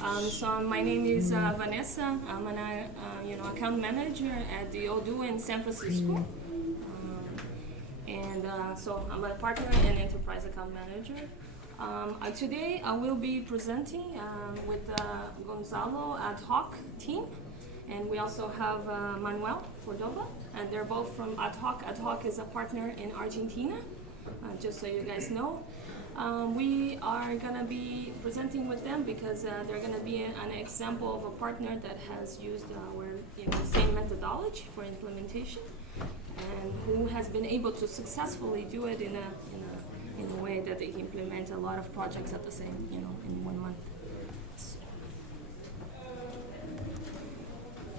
So my name is Vanessa. I'm an account manager at the Odoo in San Francisco. So I'm a partner and enterprise account manager. Today I will be presenting with Gonzalo Adhoc team, and we also have Manuel Cordova, and they're both from Adhoc. Adhoc is a partner in Argentina, just so you guys know. We are going to be presenting with them because they're going to be an example of a partner that has used our same methodology for implementation, and who has been able to successfully do it in a way that they implement a lot of projects at the same, in 1 month.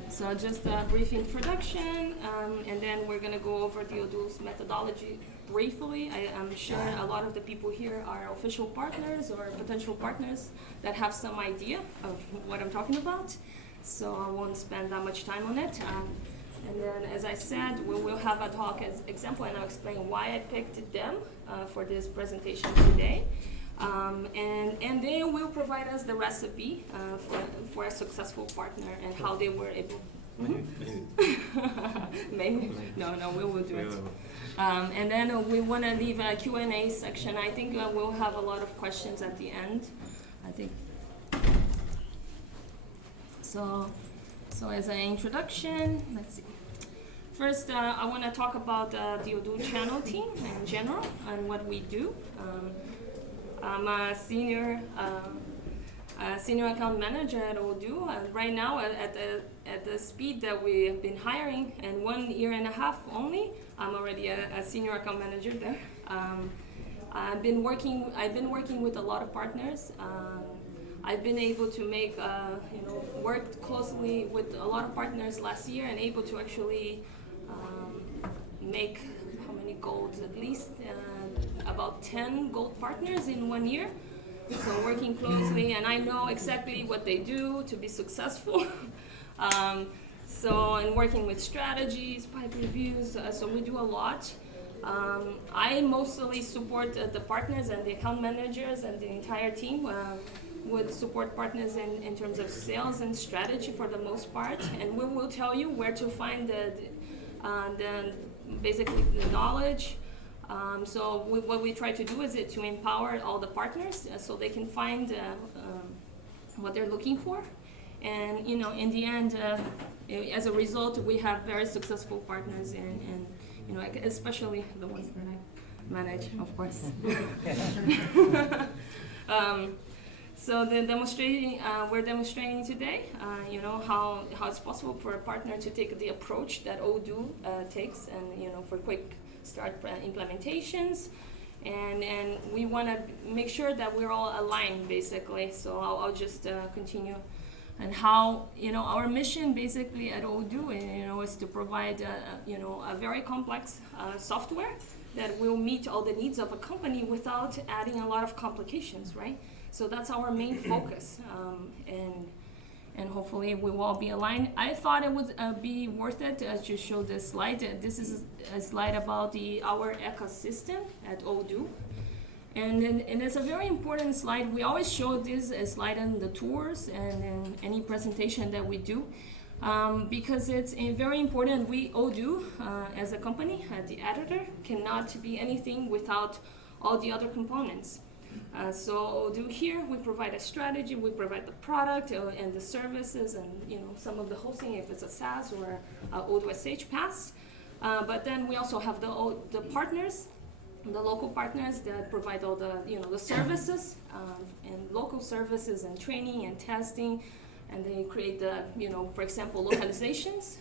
So just a brief introduction, and then we're going to go over the Odoo's methodology briefly. I'm sure a lot of the people here are official partners or potential partners that have some idea of what I'm talking about, so I won't spend that much time on it. And then, as I said, we will have Adhoc as example, and I'll explain why I picked them for this presentation today. And they will provide us the recipe for a successful partner and how they were able. Maybe. No, we will do it. And then we want to leave a Q&A section. I think we'll have a lot of questions at the end. I think. So as an introduction, let's see. First, I want to talk about the Odoo channel team in general and what we do. I'm a senior account manager at Odoo, and right now at the speed that we have been hiring, in 1.5 years only, I'm already a senior account manager there. I've been working with a lot of partners. I've been able to make worked closely with a lot of partners last year and able to actually make how many golds, at least about 10 gold partners in 1 year. So working closely, and I know exactly what they do to be successful. And working with strategies, pipe reviews, so we do a lot. I mostly support the partners and the account managers, and the entire team would support partners in terms of sales and strategy for the most part. And we will tell you where to find basically the knowledge. What we try to do is to empower all the partners so they can find what they're looking for. And in the end, as a result, we have very successful partners, and especially the ones that I manage, of course. So we're demonstrating today, how it's possible for a partner to take the approach that Odoo takes, and for Quickstart implementations, and we want to make sure that we're all aligned, basically. So I'll just continue, and how our mission basically at Odoo, is to provide a very complex software that will meet all the needs of a company without adding a lot of complications, right? So that's our main focus, and hopefully we will all be aligned. I thought it would be worth it to show this slide. This is a slide about our ecosystem at Odoo, and it's a very important slide. We always show this slide in the tours and in any presentation that we do, because it's very important. Odoo, as a company, the editor, cannot be anything without all the other components. So Odoo here, we provide a strategy, we provide the product and the services, and some of the hosting if it's a SaaS or Odoo SH PaaS. But then we also have the partners, the local partners that provide all the the services and local services and training and testing, and they create the for example localizations.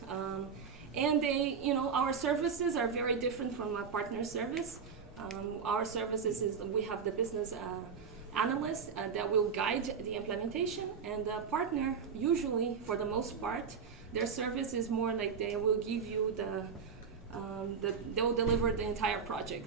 And they our services are very different from a partner service. Our services is we have the business analyst that will guide the implementation, and the partner usually, for the most part, their service is more like they will give you they will deliver the entire project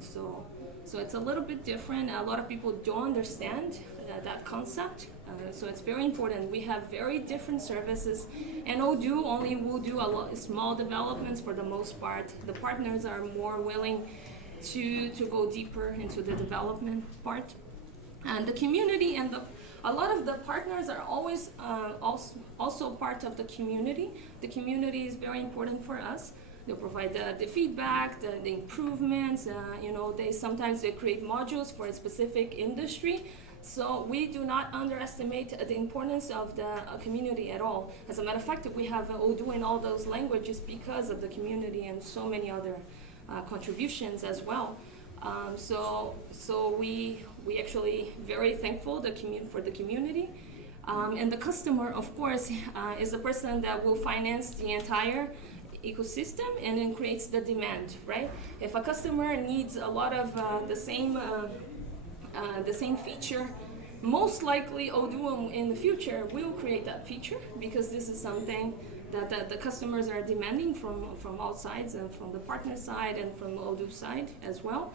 so it's a little bit different. A lot of people don't understand that concept, so it's very important. We have very different services, and Odoo only will do a lot small developments for the most part. The partners are more willing to go deeper into the development part. And the community and A lot of the partners are always also part of the community. The community is very important for us. They provide the feedback, the improvements. Sometimes they create modules for a specific industry. So we do not underestimate the importance of the community at all. As a matter of fact, we have Odoo in all those languages because of the community and so many other contributions as well. So we actually very thankful for the community. And the customer, of course, is the person that will finance the entire ecosystem and then creates the demand, right? If a customer needs a lot of the same feature, most likely Odoo in the future will create that feature, because this is something that the customers are demanding from all sides, and from the partner side and from Odoo side as well.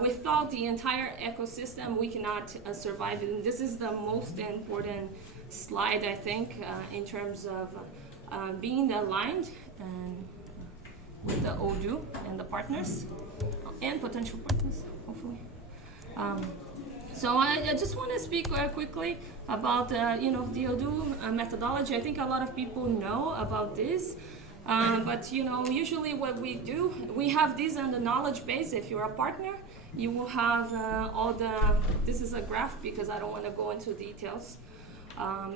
Without the entire ecosystem, we cannot survive. And this is the most important slide, I think, in terms of being aligned with the Odoo and the partners and potential partners, hopefully. So I just want to speak quickly about the Odoo methodology. I think a lot of people know about this. But usually what we do, we have this on the knowledge base. If you're a partner, you will have this is a graph because I don't want to go into details.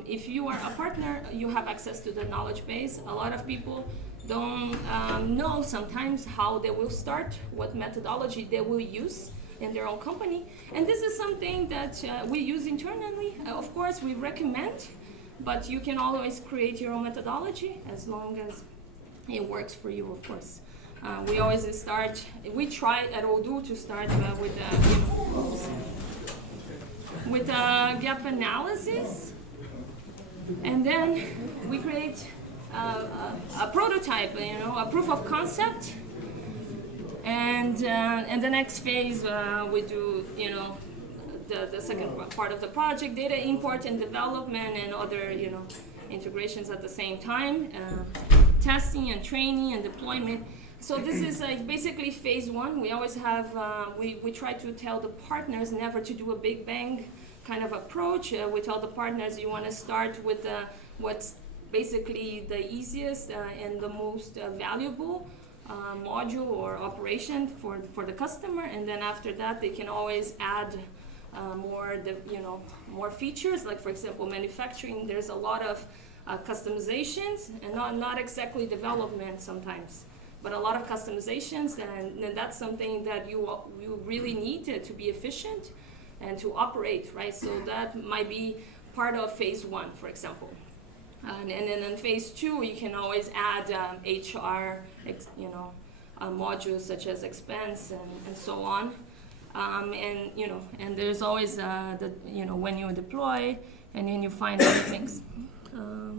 If you are a partner, you have access to the knowledge base. A lot of people don't know sometimes how they will start, what methodology they will use in their own company. And this is something that we use internally. Of course, we recommend, but you can always create your own methodology as long as it works for you, of course. We try at Odoo to start with gap analysis, and then we create a prototype, a proof of concept, and the next phase we do, the second part of the project, data import and development, and other, integrations at the same time, testing and training and deployment. So this is basically phase one. We always have, we try to tell the partners never to do a big bang kind of approach. We tell the partners you want to start with what's basically the easiest and the most valuable module or operation for the customer, and then after that they can always add more features. Like, for example, manufacturing, there's a lot of customizations, and not exactly development sometimes, but a lot of customizations, and that's something that you really need to be efficient and to operate, right? So that might be part of phase one, for example. And then in phase two, you can always add HR, modules such as expense and so on. And there's always when you deploy, and then you find other things.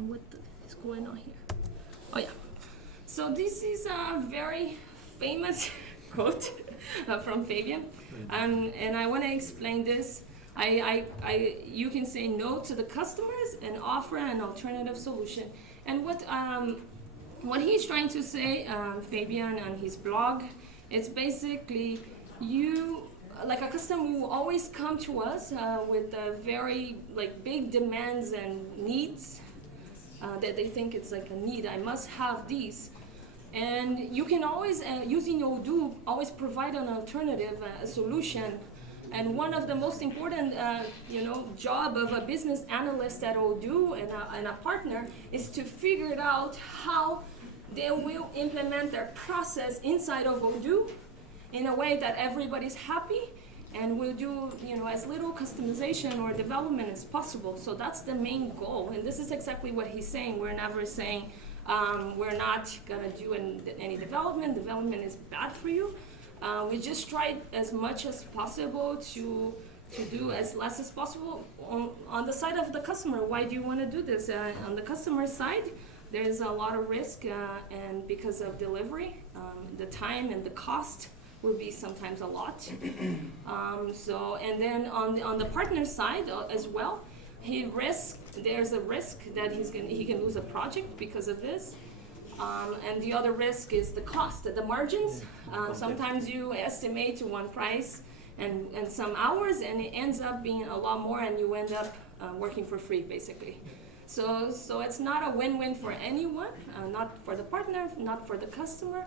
What is going on here? Oh yeah. So this is a very famous quote from Fabian, and I want to explain this. You can say no to the customers and offer an alternative solution. And what he's trying to say, Fabian, on his blog, it's basically like a customer will always come to us with very big demands and needs that they think it's like a need. I must have these. And you can always, using Odoo, always provide an alternative solution. And one of the most important, job of a business analyst at Odoo and a partner is to figure it out how they will implement their process inside of Odoo in a way that everybody's happy, and will do as little customization or development as possible. So that's the main goal, and this is exactly what he's saying. We're never saying we're not gonna do any development. Development is bad for you. We just try as much as possible to do as less as possible on the side of the customer. Why do you want to do this? On the customer side, there's a lot of risk, and because of delivery, the time and the cost will be sometimes a lot. And then on the partner side as well, there's a risk that he can lose a project because of this. And the other risk is the cost, the margins. Sometimes you estimate one price, and some hours, and it ends up being a lot more, and you end up working for free, basically. So it's not a win-win for anyone, not for the partner, not for the customer.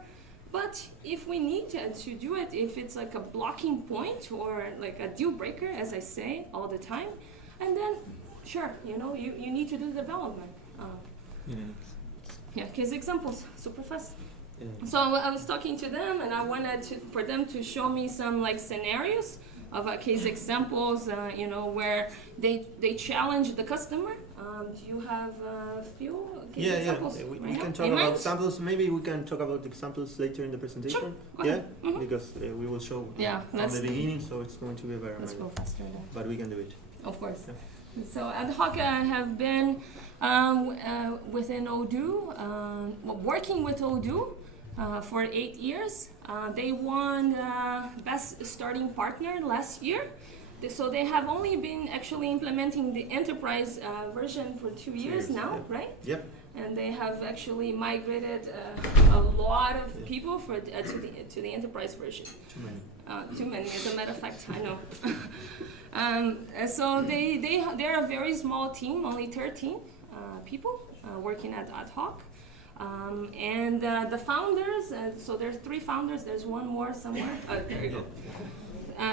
But if we need to do it, if it's like a blocking point or like a deal breaker, as I say all the time, and then sure, you need to do the development. Case examples, super fast. Yeah. So I was talking to them, and I wanted for them to show me some like scenarios of case examples, where they challenge the customer. Do you have a few case examples? Yeah, we can talk about examples. Maybe we can talk about examples later in the presentation. Sure. Go ahead. Because we will show from the beginning, so it's going to be very. Let's go faster then. But we can do it. Of course. Yeah. So Adhoc have been within Odoo, working with Odoo for 8 years. They won Best Starting Partner last year. So they have only been actually implementing the enterprise version for 2 years now, right? Yep. And they have actually migrated a lot of people to the enterprise version. Too many. Too many, as a matter of fact, I know. So they're a very small team, only 13 people working at Adhoc. And the founders, so there's 3 founders, there's one more somewhere. There you go.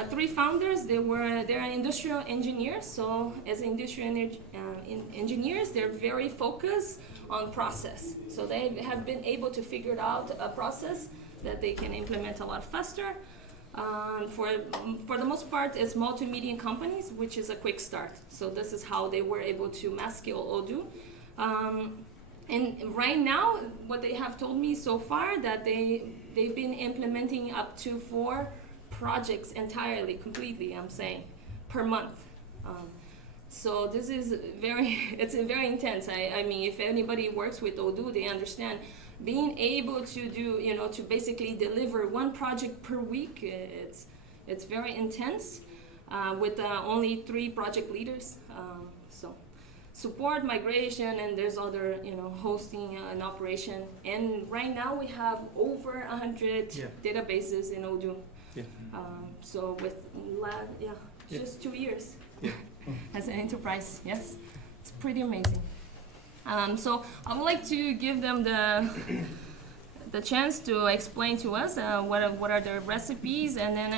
3 founders, they're industrial engineers. So as industrial engineers, they're very focused on process. So they have been able to figure out a process that they can implement a lot faster. For the most part, it's small to medium companies, which is a quick start. So this is how they were able to mass scale Odoo. And right now, what they have told me so far, that they've been implementing up to 4 projects entirely, completely, I'm saying, per month. So this is it's very intense. I mean, if anybody works with Odoo, they understand being able to do, to basically deliver 1 project per week. It's very intense with only 3 project leaders. So support, migration, and there's other, hosting and operation. And right now we have over 100 databases in Odoo. Yeah. So with just 2 years as an enterprise, yes, it's pretty amazing. So I would like to give them the chance to explain to us what are the recipes, and then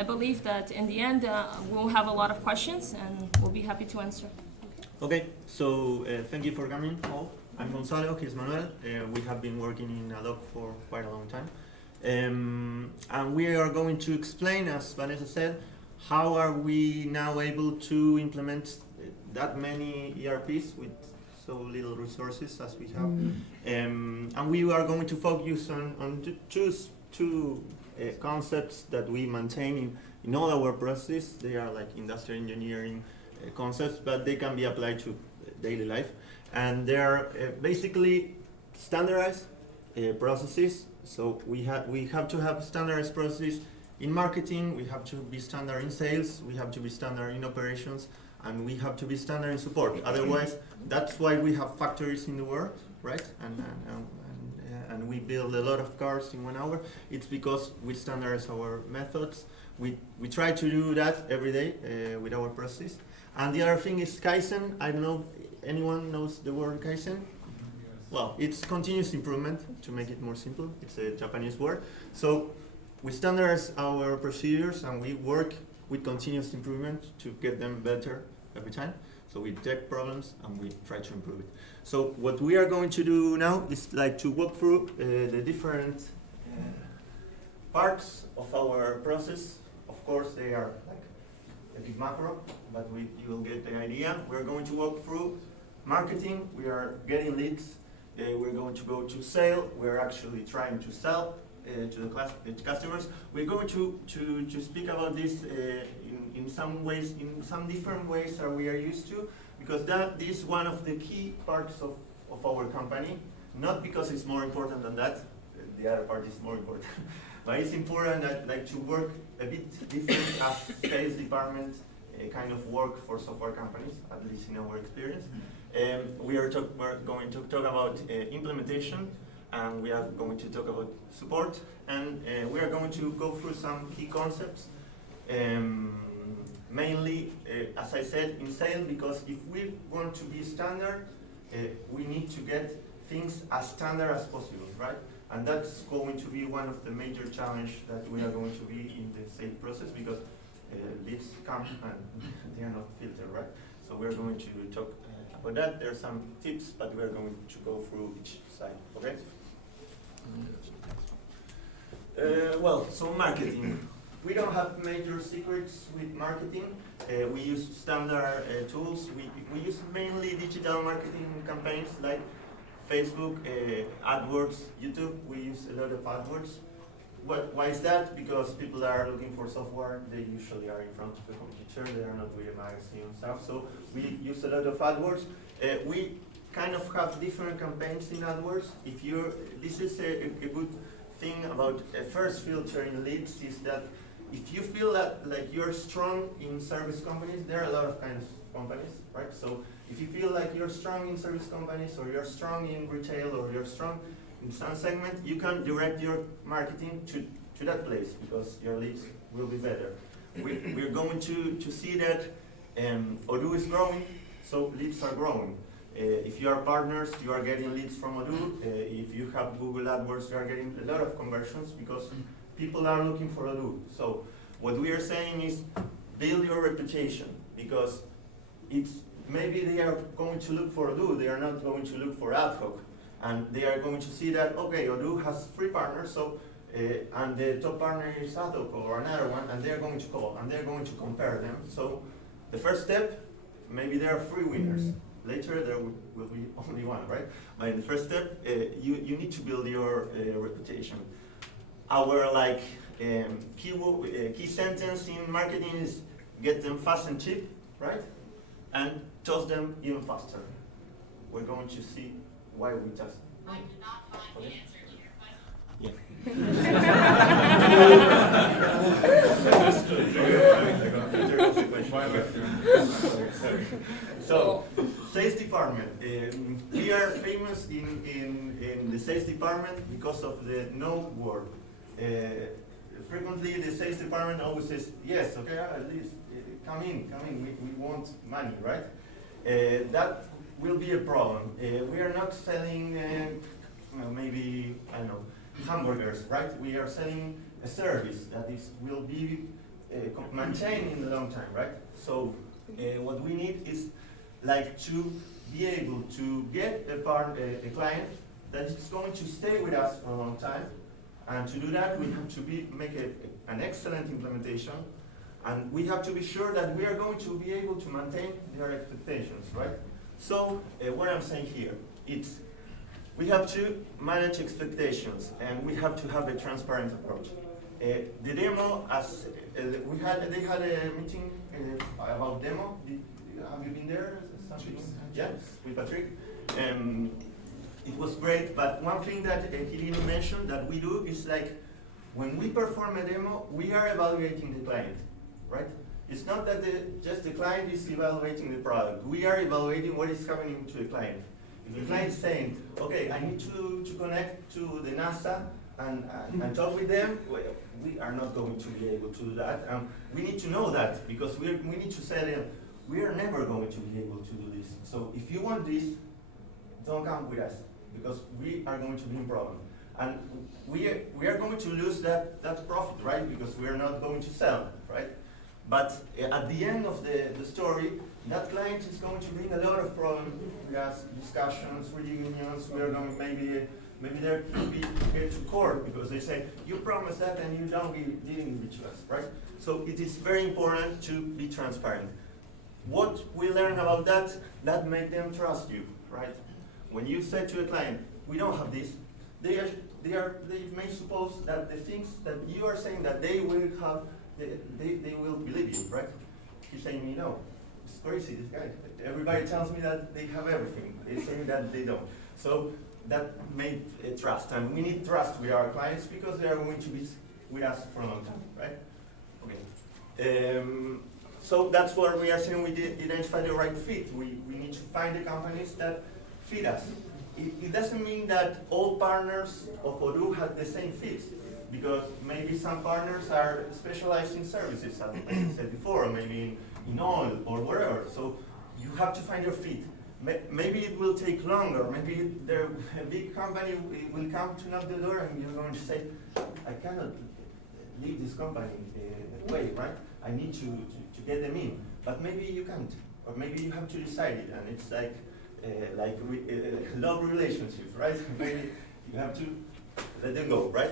I believe that in the end we'll have a lot of questions and we'll be happy to answer. Okay, so thank you for coming all. I'm Gonzalo, he's Manuel. We have been working in Adhoc for quite a long time. And we are going to explain, as Vanessa said, how are we now able to implement that many ERPs with so little resources as we have. And we are going to focus on two concepts that we maintain in all our processes. They are like industrial engineering concepts, but they can be applied to daily life. And they are basically standardized processes. So we have to have standardized processes in marketing, we have to be standard in sales, we have to be standard in operations, and we have to be standard in support. Otherwise, that's why we have factories in the world, right? And we build a lot of cars in 1 hour. It's because we standardize our methods. We try to do that every day with our process. And the other thing is Kaizen. I don't know if anyone knows the word Kaizen. Well, it's continuous improvement, to make it more simple. It's a Japanese word. So we standardize our procedures and we work with continuous improvement to get them better every time. So we detect problems and we try to improve it. So what we are going to do now is like to walk through the different parts of our process. Of course, they are like a big macro, but you will get the idea. We're going to walk through marketing. We are getting leads. We're going to go to sale. We're actually trying to sell to the customers. We're going to speak about this in some ways, in some different ways that we are used to, because that is one of the key parts of our company. Not because it's more important than that. The other part is more important. But it's important that, like, to work a bit different as sales department kind of work for software companies, at least in our experience. We're going to talk about implementation, and we are going to talk about support, and we are going to go through some key concepts Mainly, as I said, in sales, because if we want to be standard, we need to get things as standard as possible, right? And that's going to be one of the major challenges that we are going to be in the sales process, because leads come and they are not filtered, right? So we're going to talk about that. There are some tips, but we're going to go through each side, okay? Well, so marketing. We don't have major secrets with marketing. We use standard tools. We use mainly digital marketing campaigns like Facebook, AdWords, YouTube. We use a lot of AdWords. Why is that? Because people are looking for software. They usually are in front of the computer. They are not with a magazine and stuff. So we use a lot of AdWords. We kind of have different campaigns in AdWords. This is a good thing about first filtering leads is that if you feel that like you're strong in service companies, there are a lot of kinds of companies, right? So if you feel like you're strong in service companies, or you're strong in retail, or you're strong in some segment, you can direct your marketing to that place, because your leads will be better. We're going to see that Odoo is growing, so leads are growing. If you are partners, you are getting leads from Odoo. If you have Google AdWords, you are getting a lot of conversions, because people are looking for Odoo. So what we are saying is build your reputation, because maybe they are going to look for Odoo, they are not going to look for Adhoc. And they are going to see that, okay, Odoo has 3 partners, so and the top partner is Adhoc or another one, and they're going to call, and they're going to compare them. So the first step, maybe there are 3 winners. Later there will be only one, right? But in the first step, you need to build your reputation. Our key sentence in marketing is get them fast and cheap, right? And toss them even faster. We're going to see why we toss them. I did not find the answer to your question. Yeah. So, sales department. We are famous in the sales department because of the no word. Frequently, the sales department always says, yes, okay, at least come in, we want money, right? That will be a problem. We are not selling maybe, I don't know, hamburgers, right? We are selling a service that will be maintained in the long time, right? So what we need is to be able to get a client that is going to stay with us for a long time. And to do that, we have to make an excellent implementation, and we have to be sure that we are going to be able to maintain their expectations, right? So what I'm saying here, we have to manage expectations, and we have to have a transparent approach. The demo, they had a meeting about demo. Have you been there? Yeah, with Patrick. It was great, but one thing that he didn't mention that we do is when we perform a demo, we are evaluating the client, right? It's not that just the client is evaluating the product. We are evaluating what is happening to the client. If the client is saying, okay, I need to connect to the NASA and talk with them, well, we are not going to be able to do that. We need to know that, because we need to say them, we are never going to be able to do this. So if you want this, don't come with us, because we are going to be in problem. And we are going to lose that profit, right? Because we are not going to sell, right? But at the end of the story, that client is going to bring a lot of problems. We have discussions, reunions. We are going maybe they're going to be get to court because they say you promised that and you didn't give it to us, right? So it is very important to be transparent. What we learn about that make them trust you, right? When you say to a client, we don't have this, they may suppose that the things that you are saying that they will have, they will believe you, right? He's saying me, no, it's crazy, this guy. Everybody tells me that they have everything. They say that they don't. So that made trust, and we need trust with our clients because they are going to be with us for a long time, right? Okay. So that's what we are saying. We did identify the right fit. We need to find the companies that fit us. It doesn't mean that all partners of Odoo have the same fit, because maybe some partners are specialized in services, as I said before, maybe in oil or wherever. So you have to find your feet. Maybe it will take longer. Maybe a big company will come to knock the door and you're going to say, I cannot leave this company away, right? I need to get them in. But maybe you can't. Or maybe you have to decide it. And it's like love relationships, right? Maybe you have to let them go, right?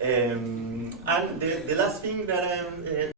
And the last thing that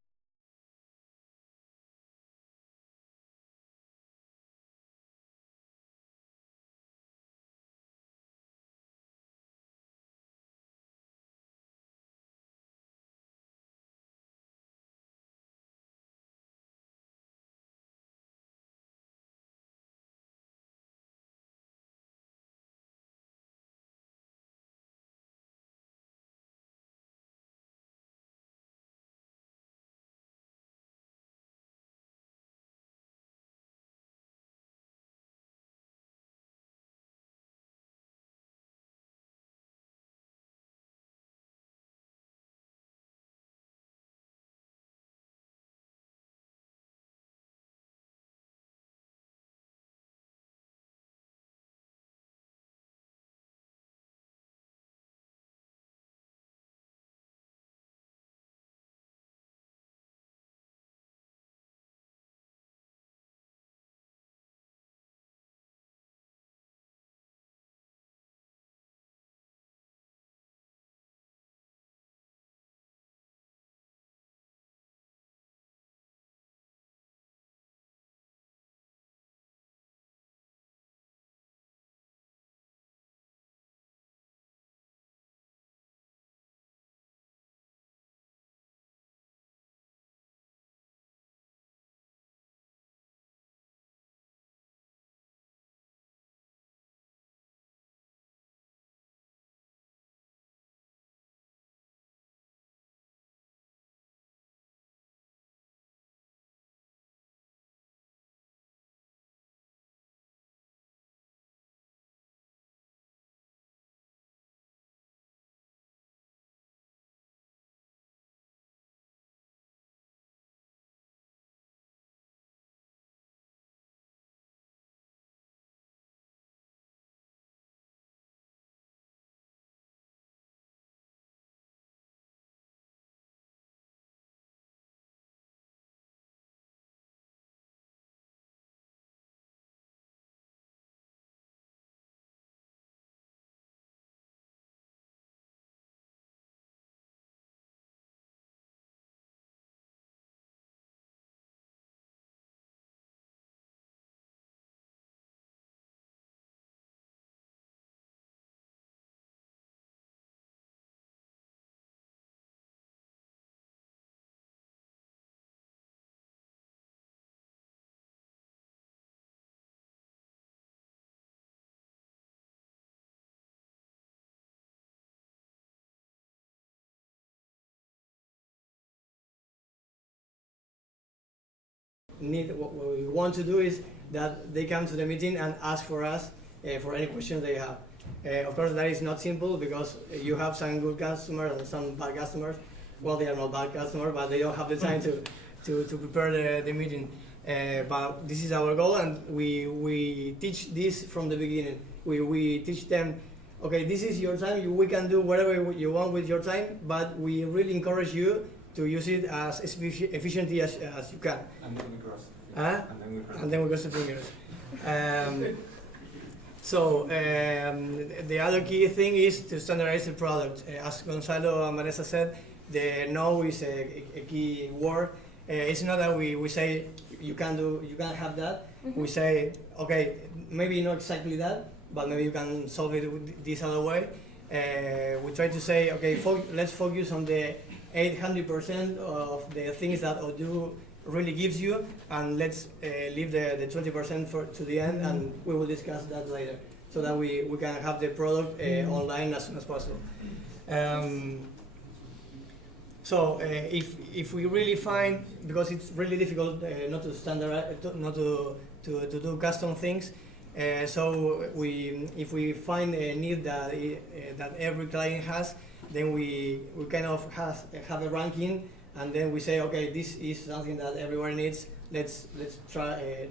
what we want to do is that they come to the meeting and ask for us for any questions they have. Of course, that is not simple because you have some good customers and some bad customers. Well, they are not bad customers, but they don't have the time to prepare the meeting. But this is our goal, and we teach this from the beginning. We teach them, okay, this is your time. We can do whatever you want with your time, but we really encourage you to use it as efficiently as you can. And then we cross. And then we cross the fingers. The other key thing is to standardize the product. As Gonzalo and Vanessa said, the no is a key word. It's not that we say you can't have that. Mm-hmm. We say, okay, maybe not exactly that, but maybe you can solve it with this other way. We try to say, okay, let's focus on the 800% of the things that Odoo really gives you, and let's leave the 20% to the end, and we will discuss that later, so that we can have the product online as soon as possible. If we really find, because it's really difficult not to standardize, not to do custom things, if we find a need that every client has, then we kind of have a ranking, and then we say, okay, this is something that everybody needs. Let's try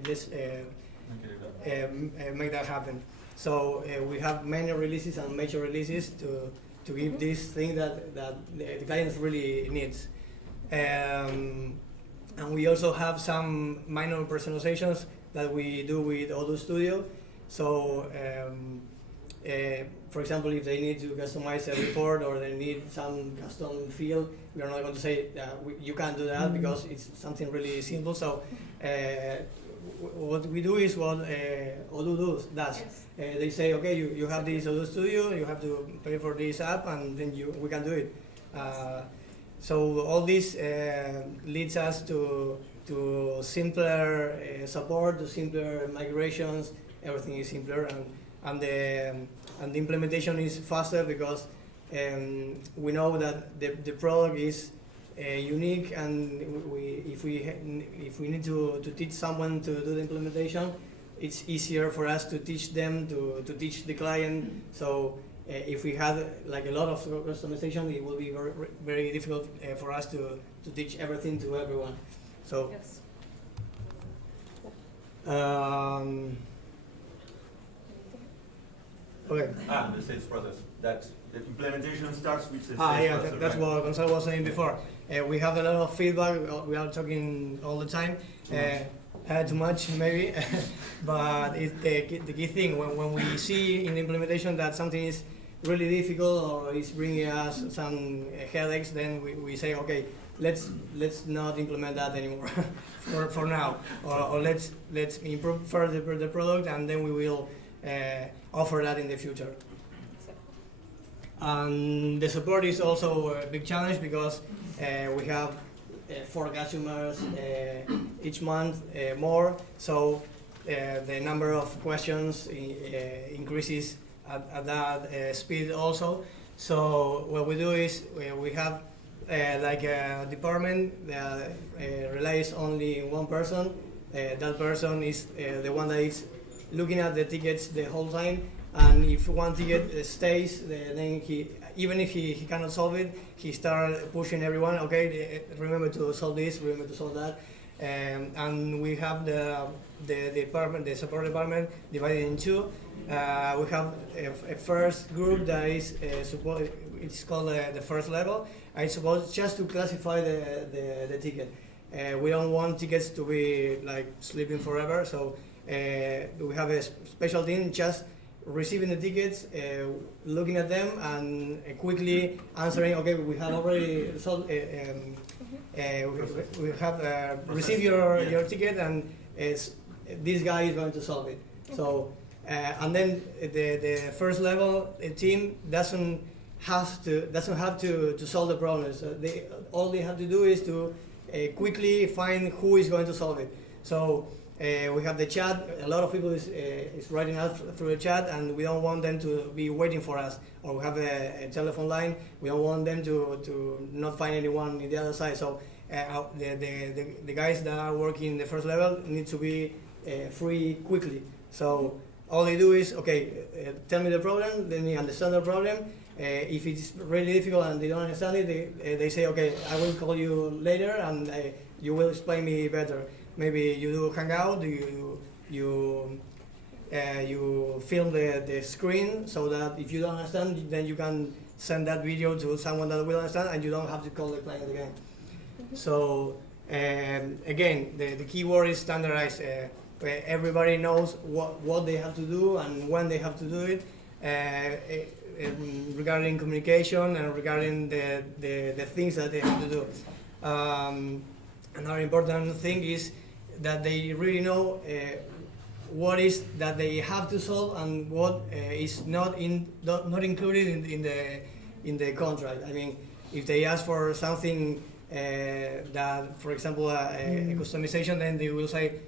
make that happen. So we have minor releases and major releases to give this thing that the client really needs. And we also have some minor personalizations that we do with Odoo Studio. So, for example, if they need to customize a report or they need some custom field, we are not going to say you can't do that because it's something really simple. So, what we do is what Odoo does. Yes. They say, okay, you have this Odoo Studio, you have to pay for this app, and then we can do it. So all this leads us to simpler support, to simpler migrations. Everything is simpler, and the implementation is faster because we know that the product is unique, and if we need to teach someone to do the implementation, it's easier for us to teach them to teach the client. So if we had like a lot of customization, it will be very, very difficult for us to teach everything to everyone. So. Yes. Okay. The sales process. That the implementation starts with the sales Yeah, process. that's what Gonzalo was saying before. We have a lot of feedback. We are talking all the time. Too much maybe, but it's the key thing when we see in the implementation that something is really difficult or is bringing us some headaches, then we say, okay, let's not implement that anymore for now, or let's improve further the product, and then we will offer that in the future. And the support is also a big challenge because we have 4 customers each month more, so the number of questions increases at that speed also. So what we do is we have like a department that relies only on one person. That person is the one that is looking at the tickets the whole time, and if one ticket stays, then even if he cannot solve it, he starts pushing everyone, okay, remember to solve this, remember to solve that. And we have the support department divided in 2. We have a first group that is support, it's called the first level. It's supposed just to classify the ticket. We don't want tickets to be like sleeping forever, so we have a special team just receiving the tickets, looking at them, and quickly answering. Okay, we have already solved. We have received your ticket, and this guy is going to solve it. So, and then the first level team doesn't have to solve the problem. So all they have to do is to quickly find who is going to solve it. So. We have the chat. A lot of people is writing out through the chat, and we don't want them to be waiting for us. Or we have a telephone line. We don't want them to not find anyone in the other side. So the guys that are working in the first level need to be free quickly. So all they do is, okay, tell me the problem, let me understand the problem. If it's really difficult and they don't understand it, they say, okay, I will call you later, and you will explain me better. Maybe you do Hangout, you film the screen so that if you don't understand, then you can send that video to someone that will understand, and you don't have to call the client again. So again, the key word is standardized. Everybody knows what they have to do and when they have to do it, regarding communication and regarding the things that they have to do. Another important thing is that they really know what is that they have to solve and what is not included in the contract. I mean, if they ask for something that, for example, a customization, then they will say,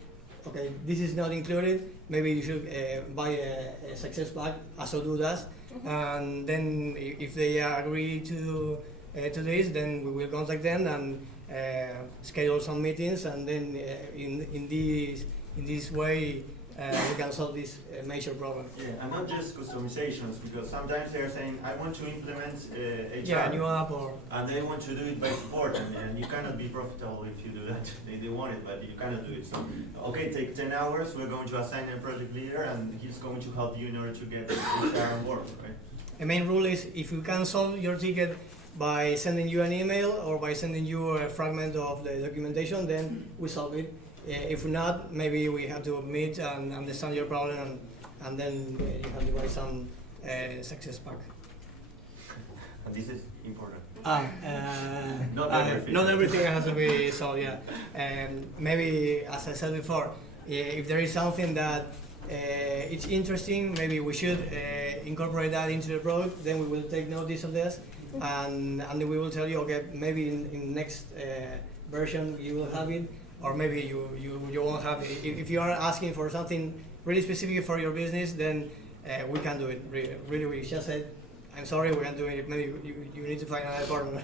okay, this is not included. Maybe you should buy a success pack, as Odoo does, and then if they agree to this, then we will contact them and schedule some meetings, and then in this way we can solve this major problem. Yeah, and not just customizations, because sometimes they're saying, I want to implement HR. Yeah, a new app or And they want to do it by support, and you cannot be profitable if you do that. They want it, but you cannot do it. So, okay, take 10 hours, we're going to assign a project leader, and he's going to help you in order to get HR on board, right? the main rule is if you can solve your ticket by sending you an email or by sending you a fragment of the documentation, then we solve it. If not, maybe we have to meet and understand your problem, and then you have to buy some success pack. And this is important. Not everything. Not everything has to be solved, yeah. Maybe, as I said before, if there is something that it's interesting, maybe we should incorporate that into the product, then we will take notice of this, and we will tell you, okay, maybe in next version you will have it, or maybe you won't have it. If you are asking for something really specific for your business, then we can do it. Really, we just said, I'm sorry, we can't do it. Maybe you need to find another partner.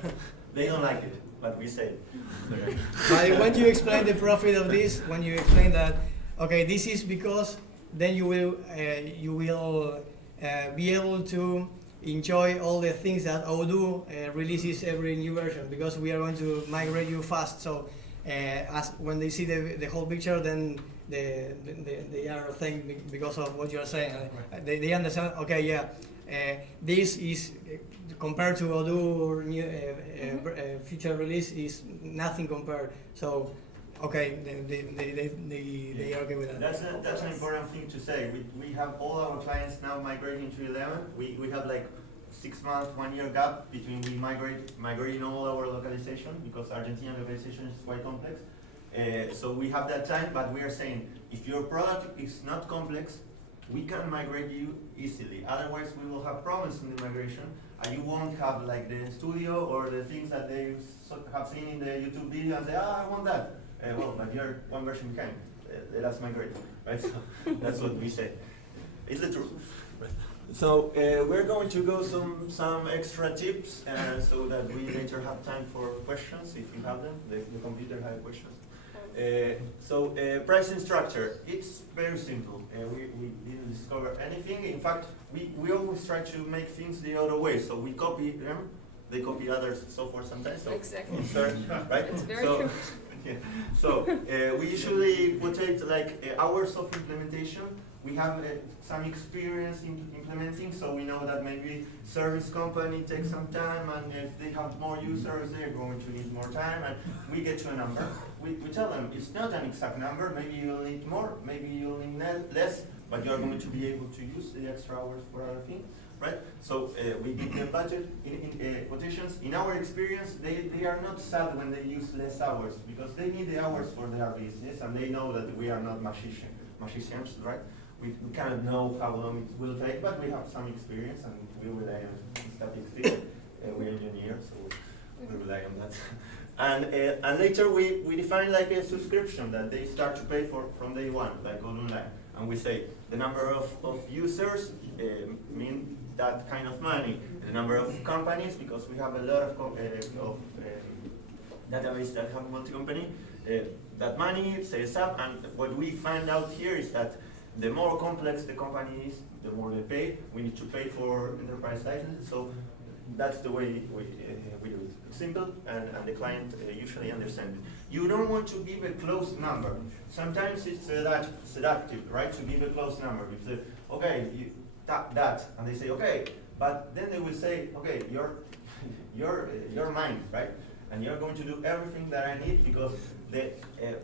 They don't like it, but we say it. But when you explain the profit of this, when you explain that, okay, this is because, then you will be able to enjoy all the things that Odoo releases every new version, because we are going to migrate you fast. So as when they see the whole picture, then they are thankful because of what you are saying. They understand. Okay, yeah, this is compared to Odoo new feature release is nothing compared. So okay, they are okay with that. That's an important thing to say. We have all our clients now migrating to 11. We have like 6 months, 1 year gap between we migrating all our localization, because Argentinian localization is quite complex. So we have that time, but we are saying if your product is not complex, we can migrate you easily. Otherwise, we will have problems in the migration, and you won't have like the studio or the things that they have seen in the YouTube video and say, I want that. Well, but you're one version behind. Let us migrate, right? So that's what we say. It's the truth. So we're going to go some extra tips so that we later have time for questions if you have them. The computer has questions. Pricing structure, it's very simple. We didn't discover anything. In fact, we always try to make things the other way. So we copy them, they copy others software sometimes. So Exactly. Right? It's very true. Yeah. So we usually quotate like hours of implementation. We have some experience in implementing, so we know that maybe service company takes some time, and if they have more users, they're going to need more time, and we get to a number. We tell them it's not an exact number, maybe you'll need more, maybe you'll need less, but you're going to be able to use the extra hours for other things, right? So we give them budget in quotations. In our experience, they are not sad when they use less hours, because they need the hours for their business, and they know that we are not magicians, right? We cannot know how long it will take, but we have some experience, and we rely on statistics. We're engineers, so we rely on that. And later we define like a subscription that they start to pay for from day one, like on online. And we say the number of users mean that kind of money. The number of companies, because we have a lot of database that have multi-company, that money says up. And what we find out here is that the more complex the company is, the more they pay. We need to pay for enterprise licenses, so that's the way we do it. Simple, and the client usually understands it. You don't want to give a closed number. Sometimes it's seductive, right, to give a closed number. You say, okay, you tap that, and they say, okay, but then they will say, okay, you're mine, right? And you're going to do everything that I need, because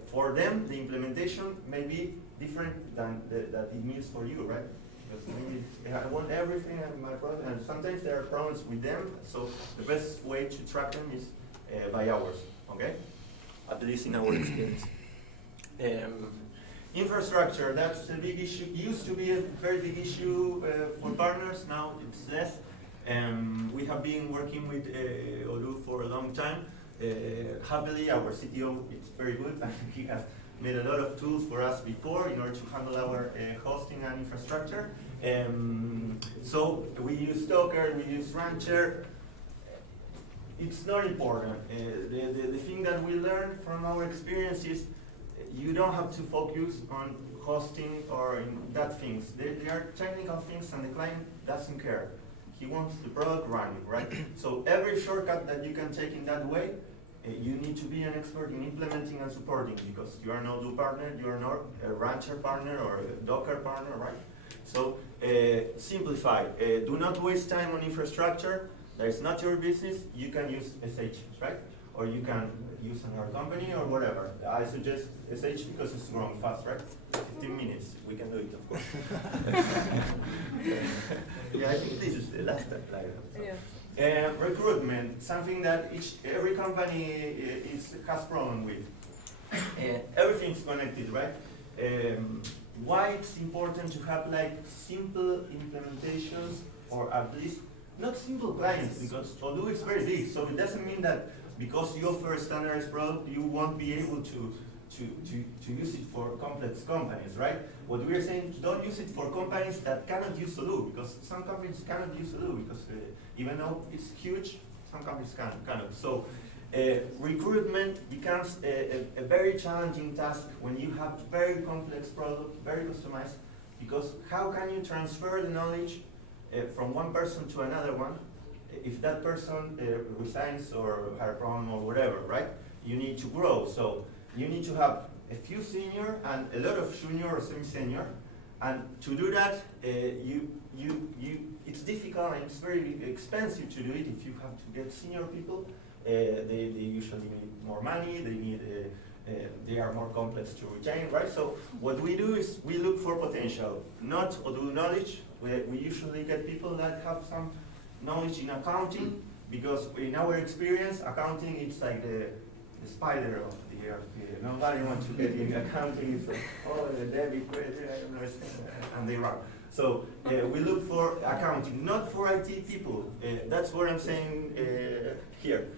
for them, the implementation may be different than that it means for you, right? Because maybe I want everything in my product, and sometimes there are problems with them, so the best way to track them is by hours, okay? At least in our experience. Infrastructure, that's a big issue. It used to be a very big issue for partners, now it's less. We have been working with Odoo for a long time. Happily, our CTO is very good, and he has made a lot of tools for us before in order to handle our hosting and infrastructure. So we use Docker, we use Rancher. It's not important. The thing that we learned from our experience is you don't have to focus on hosting or in that things. They are technical things and the client doesn't care. He wants the product running, right? So every shortcut that you can take in that way, you need to be an expert in implementing and supporting because you are no Odoo partner, you are not a Rancher partner or a Docker partner, right? So simplify. Do not waste time on infrastructure. That is not your business. You can use SH, right? Or you can use another company or whatever. I suggest SH because it's growing fast, right? 15 minutes. We can do it, of course. Yeah, I think this is the last slide. Yeah. Recruitment, something that every company has problem with. Everything's connected, right? Why it's important to have like simple implementations or at least not simple clients because Odoo is very big, so it doesn't mean that because you offer a standardized product you won't be able to use it for complex companies, right? What we are saying, don't use it for companies that cannot use Odoo because some companies cannot use Odoo because even though it's huge, some companies cannot. So recruitment becomes a very challenging task when you have very complex product, very customized, because how can you transfer the knowledge from one person to another one if that person resigns or has a problem or whatever, right? You need to grow, so you need to have a few senior and a lot of junior or semi-senior, and to do that, it's difficult and it's very expensive to do it if you have to get senior people. They usually need more money, they are more complex to retain, right? So what we do is we look for potential, not Odoo knowledge. We usually get people that have some knowledge in accounting, because in our experience, accounting is like the spider of the earth. Nobody wants to get in accounting. It's like, oh, the debit, credit, I don't know, and they run. So we look for accounting, not for IT people. That's what I'm saying here.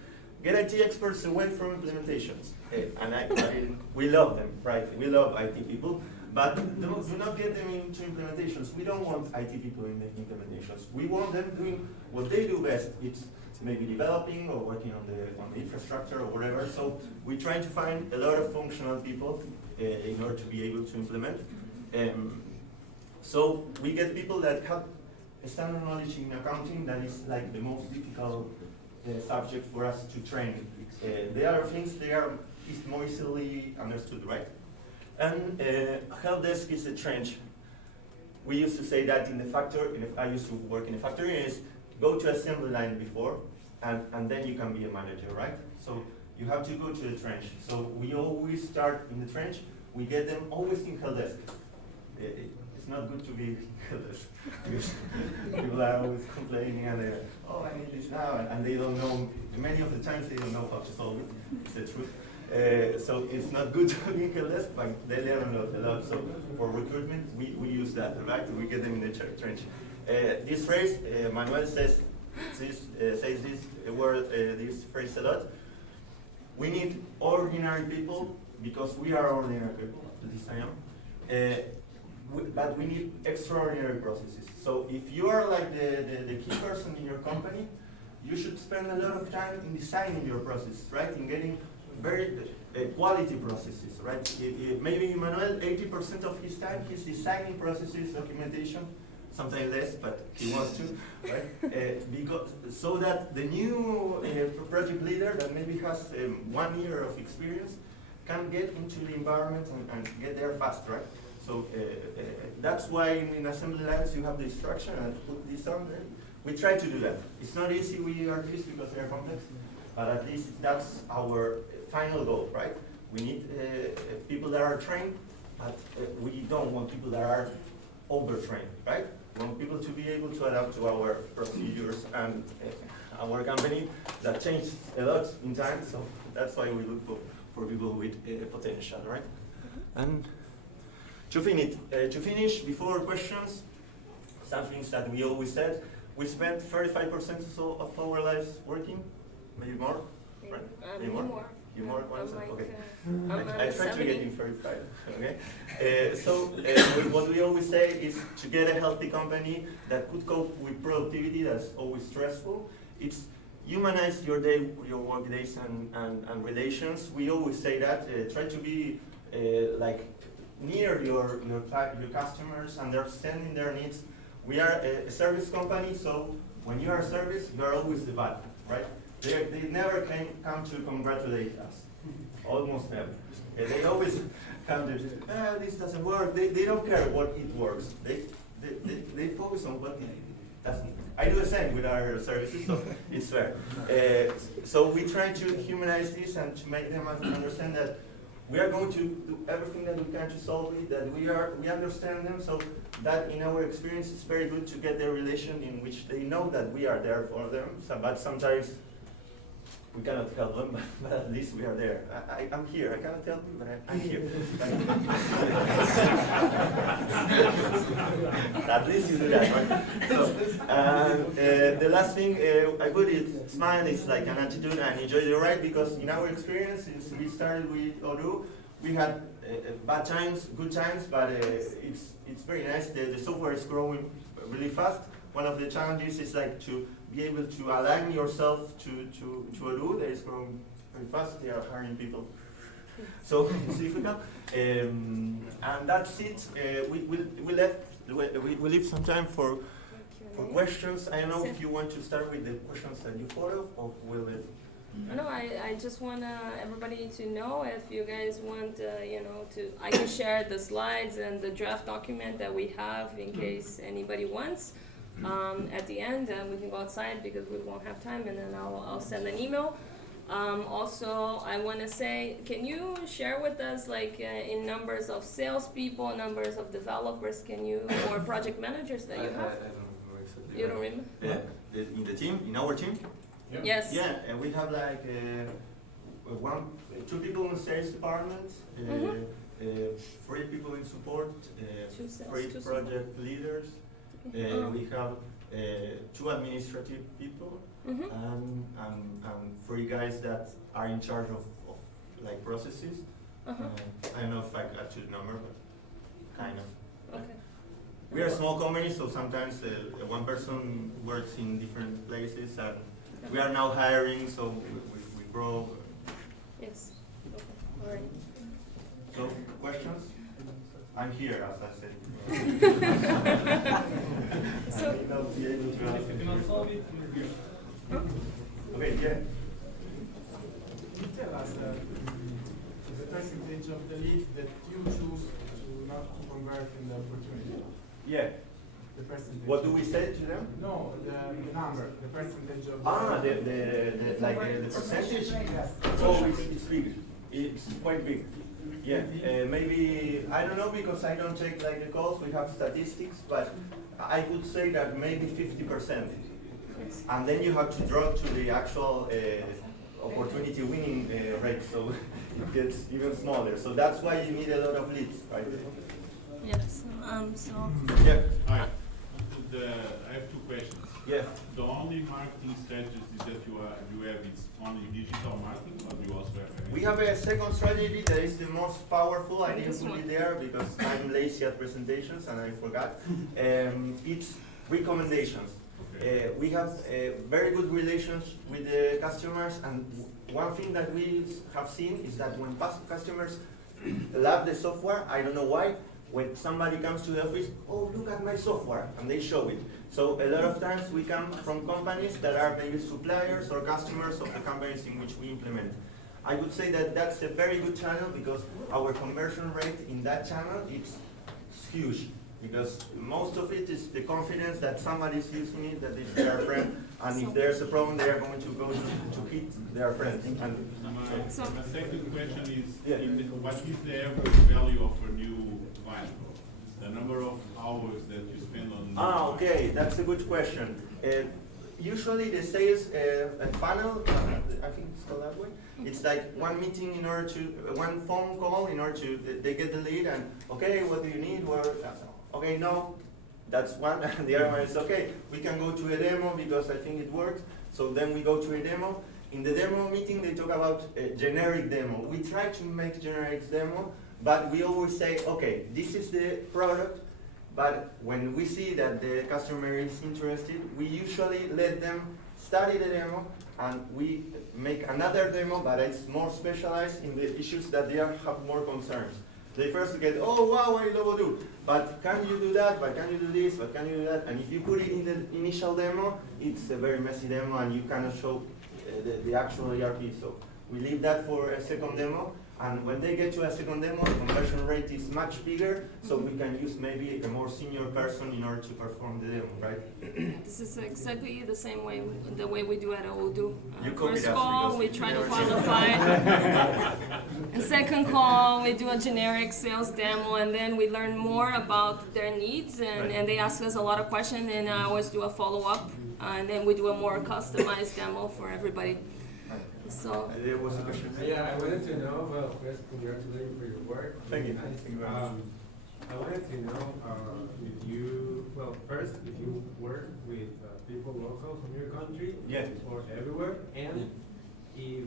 Get IT experts away from implementations. And we love them, right? We love IT people, but do not get them into implementations. We don't want IT people in the implementations. We want them doing what they do best. It's maybe developing or working on the infrastructure or whatever. So we try to find a lot of functional people in order to be able to implement. So we get people that have a standard knowledge in accounting that is like the most difficult subject for us to train. The other things, they are more easily understood, right? And help desk is a trench. We used to say that in the factory, I used to work in a factory, is go to assembly line before, and then you can be a manager, right? So you have to go to the trench. So we always start in the trench. We get them always in help desk. It's not good to be in help desk because people are always complaining and they're, oh, I need this now, and they don't know. Many of the times they don't know how to solve it. It's the truth. So it's not good to be in help desk, but they learn a lot. So for recruitment, we use that, right? We get them in the trench. This phrase, Manuel says this phrase a lot. We need ordinary people because we are ordinary people, at least I am. But we need extraordinary processes. So if you are like the key person in your company, you should spend a lot of time in designing your process, right? In getting very quality processes, right? Maybe Manuel, 80% of his time, he's designing processes, documentation, sometimes less, but he wants to, right? Because so that the new project leader that maybe has 1 year of experience can get into the environment and get there fast, right? So that's why in assembly lines you have the instruction and put this on there. We try to do that. It's not easy with ERPs because they are complex, but at least that's our final goal, right? We need people that are trained, but we don't want people that are overtrained, right? We want people to be able to adapt to our procedures and our company that changed a lot in time, so that's why we look for people with potential, right? And to finish, before questions, some things that we always said, we spent 35% or so of our lives working, maybe more, right? Maybe more? You more? Okay. I try to get you 35, okay? So what we always say is to get a healthy company that could cope with productivity that's always stressful. It's humanize your day, your work days and relations. We always say that, try to be like near your customers, understanding their needs. We are a service company, so when you are a service, you are always the bad, right? They never come to congratulate us, almost never. They always come to, this doesn't work. They don't care what it works. They focus on what it doesn't. I do the same with our services, so it's fair. So we try to humanize this and to make them understand that we are going to do everything that we can to solve it, that we understand them, so that in our experience it's very good to get a relation in which they know that we are there for them, but sometimes we cannot help them, but at least we are there. I'm here. I cannot help you, but I'm here. At least you do that, right? So, the last thing I put it, smile is like an attitude and enjoy the ride, because in our experience, since we started with Odoo, we had bad times, good times, but it's very nice. The software is growing really fast. One of the challenges is like to be able to align yourself to Odoo. That is growing very fast. They are hiring people, so it's difficult. And that's it. We leave some time for questions. I don't know if you want to start with the questions that you thought of, or will it? No, I just want everybody to know, if you guys want, I can share the slides and the draft document that we have in case anybody wants. At the end, we can go outside because we won't have time, and then I'll send an email. Also, I want to say, can you share with us, like, in numbers of salespeople, numbers of developers, or project managers that you have? I don't know exactly. You don't remember? Yeah, in the team, in our team? Yeah. Yes. Yeah, and we have like two people in sales department, 3 people in support, 2 sales, 3 2 project leaders. We have 2 administrative people, and 3 guys that are in charge of like processes. I don't know if I got to the number, but kind of. Okay. We are a small company, so sometimes one person works in different places, and we are now hiring, so we grow. Yes. Okay. All right. So, questions? I'm here, as I said. So- I may not be able to If you cannot solve it, you're here. Okay, yeah. Can you tell us the percentage of the leads that you choose to not to convert in the opportunity? Yeah. The percentage. What do we say to them? No, the number, the percentage of. The percentage? Yes. Oh, it's big. It's quite big. Yeah, maybe, I don't know, because I don't take like the calls, we have statistics, but I would say that maybe 50%. And then you have to draw to the actual opportunity winning rate, so it gets even smaller. So that's why you need a lot of leads, right? Yes. So. Yeah. Hi. I have 2 questions. Yeah. The only marketing strategies that you have is only digital marketing, or do you also have? We have a second strategy that is the most powerful. I didn't put it there because I'm lazy at presentations and I forgot. It's recommendations. Okay. We have very good relations with the customers, and one thing that we have seen is that when customers love the software, I don't know why, when somebody comes to the office, oh, look at my software, and they show it. So a lot of times we come from companies that are maybe suppliers or customers of the companies in which we implement. I would say that that's a very good channel, because our conversion rate in that channel is huge, because most of it is the confidence that somebody is using it, that it's their friend, and if there's a problem, they are going to go to hit their friends. And My second question is, Yeah. what is the average value of a new client? The number of hours that you spend on. Okay, that's a good question. Usually the sales funnel, I think it's called that way. It's like one meeting in order to, one phone call in order to, they get the lead and, okay, what do you need? Okay, no, that's one. And the other one is, okay, we can go to a demo because I think it works. So then we go to a demo. In the demo meeting, they talk about a generic demo. We try to make generic demo, but we always say, okay, this is the product, but when we see that the customer is interested, we usually let them study the demo, and we make another demo, but it's more specialized in the issues that they have more concerns. They first get, oh wow, I love Odoo, but can you do that, but can you do this, but can you do that? And if you put it in the initial demo, it's a very messy demo and you cannot show the actual ERP. So we leave that for a second demo. And when they get to a second demo, the conversion rate is much bigger, so we can use maybe a more senior person in order to perform the demo, right? This is exactly the same way, the way we do at Odoo. You copied First us call, because we you try to never qualify. And second call, we do a generic sales demo, and then we learn more about their needs, and they ask us a lot of questions, and I always do a follow-up, and then we do a more customized demo for everybody. So, There was a question. Yeah, I wanted to know, well, first, congratulations for your work. Thank you. Nice. Thank you very much. I wanted to know if you, well, first, if you work with people local from your country Yeah. or everywhere, and if,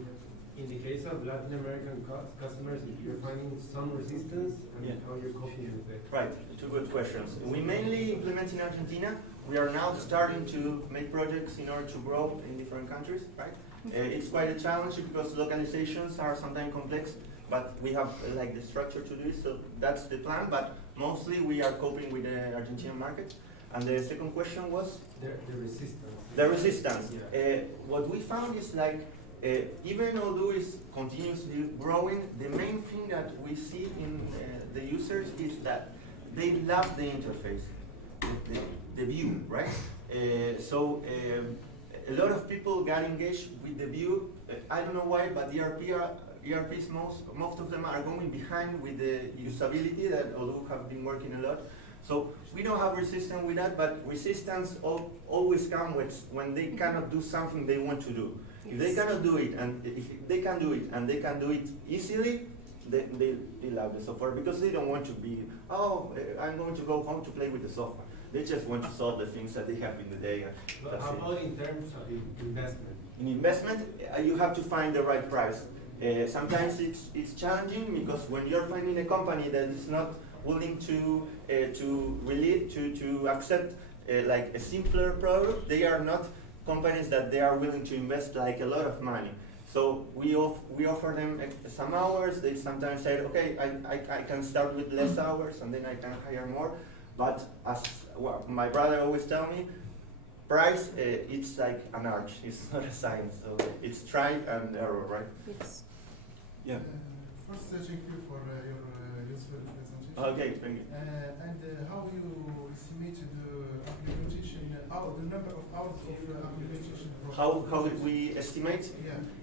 in the case of Latin American customers, if you're finding some resistance and Yeah. how you're coping with it. Right, two good questions. We mainly implement in Argentina. We are now starting to make projects in order to grow in different countries, right? It's quite a challenge because localizations are sometimes complex, but we have like the structure to do it, so that's the plan. But mostly we are coping with the Argentinian market. And the second question was? The resistance. The resistance. Yeah. What we found is like, even Odoo is continuously growing, the main thing that we see in the users is that they love the interface, the view, right? A lot of people got engaged with the view. I don't know why, but ERPs, most of them are going behind with the usability that Odoo have been working a lot. So we don't have resistance with that, but resistance always comes when they cannot do something they want to do. If they cannot do it, and if they can do it, and they can do it easily, they love the software because they don't want to be, I'm going to go home to play with the software. They just want to solve the things that they have in the day. But how about in terms of investment? In investment, you have to find the right price. Sometimes it's challenging because when you're finding a company that is not willing to accept like a simpler product, they are not companies that they are willing to invest like a lot of money. So we offer them some hours. They sometimes say, okay, I can start with less hours and then I can hire more. But as my brother always tell me, price, it's like an art, it's not a science. So it's try and error, right? yes. Yeah. First, thank you for your useful presentation. Okay, thank you. And how you estimate the implementation, the number of hours of implementation? How did we estimate?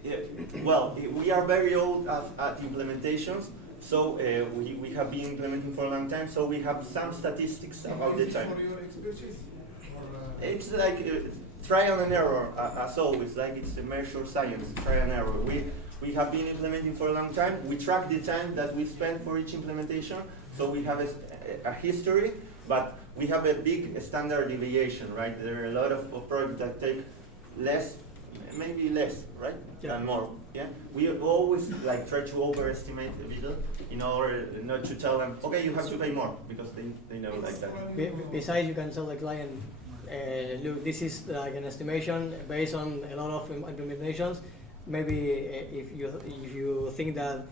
Yeah. Well, we are very old at implementations. So we have been implementing for a long time, so we have some statistics about the time. For your expertise? Or, It's like trial and error, as always, like it's a measure science, trial and error. We have been implementing for a long time. We track the time that we spend for each implementation, so we have a history, but we have a big standard deviation, right? There are a lot of projects that take less, maybe less, right? Yeah. Than more. Yeah, we always like try to overestimate a bit in order not to tell them, okay, you have to pay more because they know like that. Besides, you can tell the client, look, this is like an estimation based on a lot of implementations. Maybe if you think that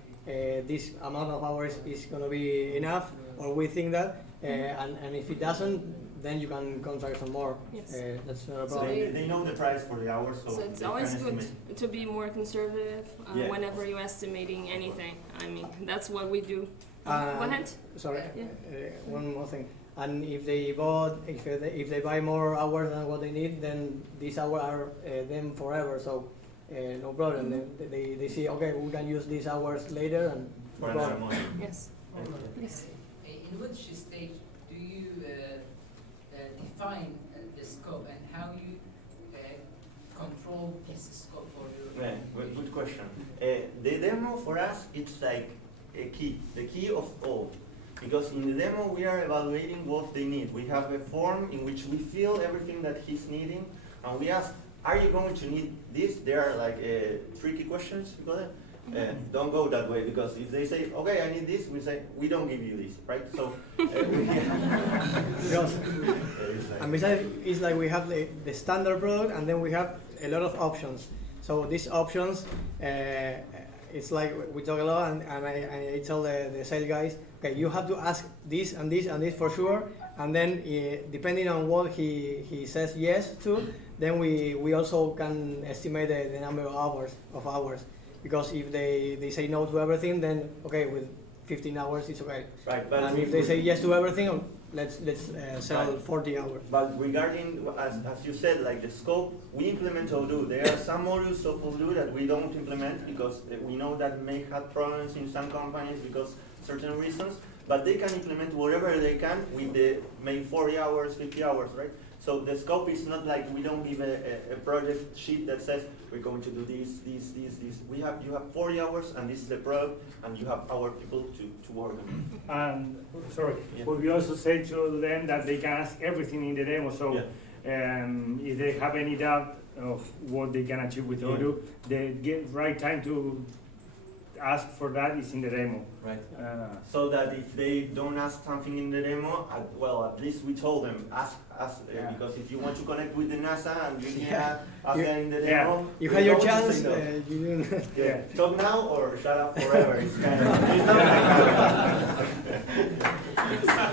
this amount of hours is going to be enough, or we think that, and if it doesn't, then you can contract some more. Yes. That's not a So problem. They know the price for the hours, so, So it's they always can good estimate. to be more conservative Yeah. whenever you're estimating anything. I mean, that's what we do. Go Uh, ahead. Sorry, Yeah. one more thing. And if they buy more hours than what they need, then these hours are them forever. So no problem. They see, okay, we can use these hours later, and no For another problem. month. Yes. Yes. In which stage do you define the scope and how you control this scope for your? Yeah, good question. The demo for us, it's like a key, the key of all. Because in the demo we are evaluating what they need. We have a form in which we fill everything that he's needing, and we ask, are you going to need this? They are like tricky questions, you call it. Don't go that way, because if they say, okay, I need this, we say, we don't give you this, right? So, Because, and besides, it's like we have the standard product, and then we have a lot of options. So these options, it's like we talk a lot, and I tell the sales guys, okay, you have to ask this and this and this for sure, and then depending on what he says yes to, then we also can estimate the number of hours. Because if they say no to everything, then okay, with 15 hours it's okay. Right, but And if they say yes to everything, let's sell Right. 40 hours. But regarding, as you said, like the scope, we implement Odoo. There are some modules of Odoo that we don't implement because we know that may have problems in some companies because certain reasons, but they can implement whatever they can with the maybe 40 hours, 50 hours, right? So the scope is not like we don't give a project sheet that says we're going to do this. You have 40 hours and this is the product and you have our people to work on it. And sorry, Yeah. but we also say to them that they can ask everything in the demo. So if they have any doubt of what they can achieve with Yeah. Odoo, the right time to ask for that is in the demo. Right. So that if they don't ask something in the demo, at least we told them, ask Yeah. because if you want to connect with the NASA and you Yeah. can ask You- that in the Yeah. demo, You we're had your going to chance. say no. You didn't. Yeah. Talk now or shut up forever. It's kind of, it's not